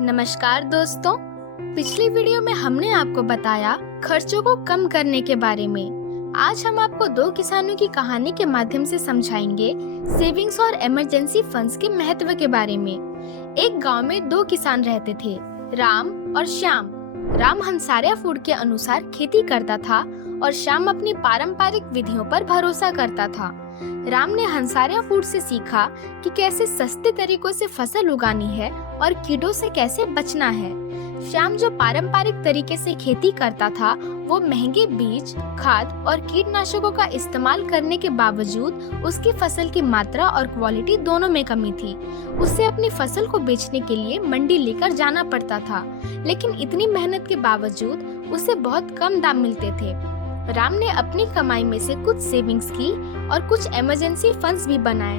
नमस्कार दोस्तों, पिछली वीडियो में हमने आपको बताया खर्चों को कम करने के बारे में। आज हम आपको दो किसानों की कहानी के माध्यम से समझाएंगे सेविंग्स और इमरजेंसी फंड्स के महत्व के बारे में। एक गांव में दो किसान रहते थे, राम और श्याम। राम हंसारिया फूड के अनुसार खेती करता था और श्याम अपनी पारंपरिक विधियों पर भरोसा करता था। राम ने हंसारिया फूड से सीखा कि कैसे सस्ते तरीकों से फसल उगानी है और कीड़ों से कैसे बचना है। श्याम जो पारंपरिक तरीके से खेती करता था, वो महंगे बीज, खाद और कीटनाशकों का इस्तेमाल करने के बावजूद उसकी फसल की मात्रा और क्वालिटी दोनों में कमी थी। उसे अपनी फसल को बेचने के लिए मंडी लेकर जाना पड़ता था, लेकिन इतनी मेहनत के बावजूद उसे बहुत कम दाम मिलते थे। राम ने अपनी कमाई में से कुछ सेविंग्स की और कुछ इमरजेंसी फंड्स भी बनाए।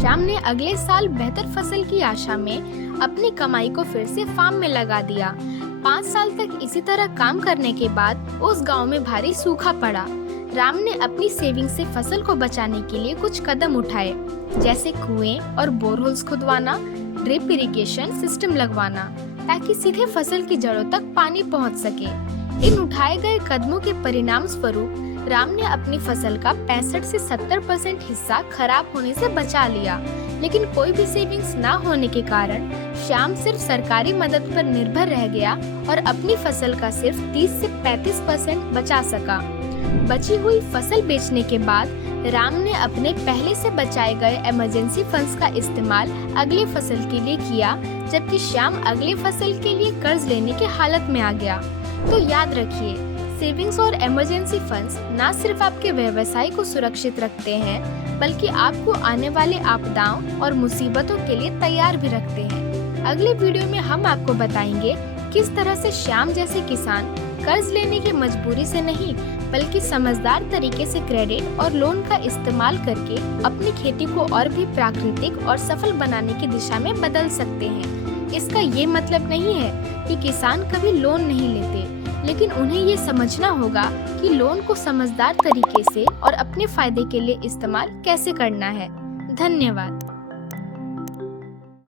श्याम ने अगले साल बेहतर फसल की आशा में अपनी कमाई को फिर से फार्म में लगा दिया। 5 साल तक इसी तरह काम करने के बाद उस गांव में भारी सूखा पड़ा। राम ने अपनी सेविंग से फसल को बचाने के लिए कुछ कदम उठाए, जैसे कुएं और बोरहोल्स खुदवाना, ड्रिप इरिगेशन सिस्टम लगवाना, ताकि सीधे फसल की जड़ों तक पानी पहुंच सके। इन उठाए गए कदमों के परिणाम स्वरूप राम ने अपनी फसल का 65 से 70% हिस्सा खराब होने से बचा लिया, लेकिन कोई भी सेविंग्स न होने के कारण श्याम सिर्फ सरकारी मदद पर निर्भर रह गया और अपनी फसल का सिर्फ 30 से 35% बचा सका। बची हुई फसल बेचने के बाद राम ने अपने पहले से बचाए गए इमरजेंसी फंड्स का इस्तेमाल अगली फसल के लिए किया, जबकि श्याम अगली फसल के लिए कर्ज लेने की हालत में आ गया। तो याद रखिए, सेविंग्स और इमरजेंसी फंड्स न सिर्फ आपके व्यवसाय को सुरक्षित रखते हैं, बल्कि आपको आने वाले आपदाओं और मुसीबतों के लिए तैयार भी रखते हैं। अगले वीडियो में हम आपको बताएंगे किस तरह से श्याम जैसे किसान कर्ज लेने की मजबूरी से नहीं, बल्कि समझदार तरीके से क्रेडिट और लोन का इस्तेमाल करके अपनी खेती को और भी प्राकृतिक और सफल बनाने की दिशा में बदल सकते हैं। इसका ये मतलब नहीं है कि किसान कभी लोन नहीं लेते, लेकिन उन्हें ये समझना होगा कि लोन को समझदार तरीके से और अपने फायदे के लिए इस्तेमाल कैसे करना है। धन्यवाद।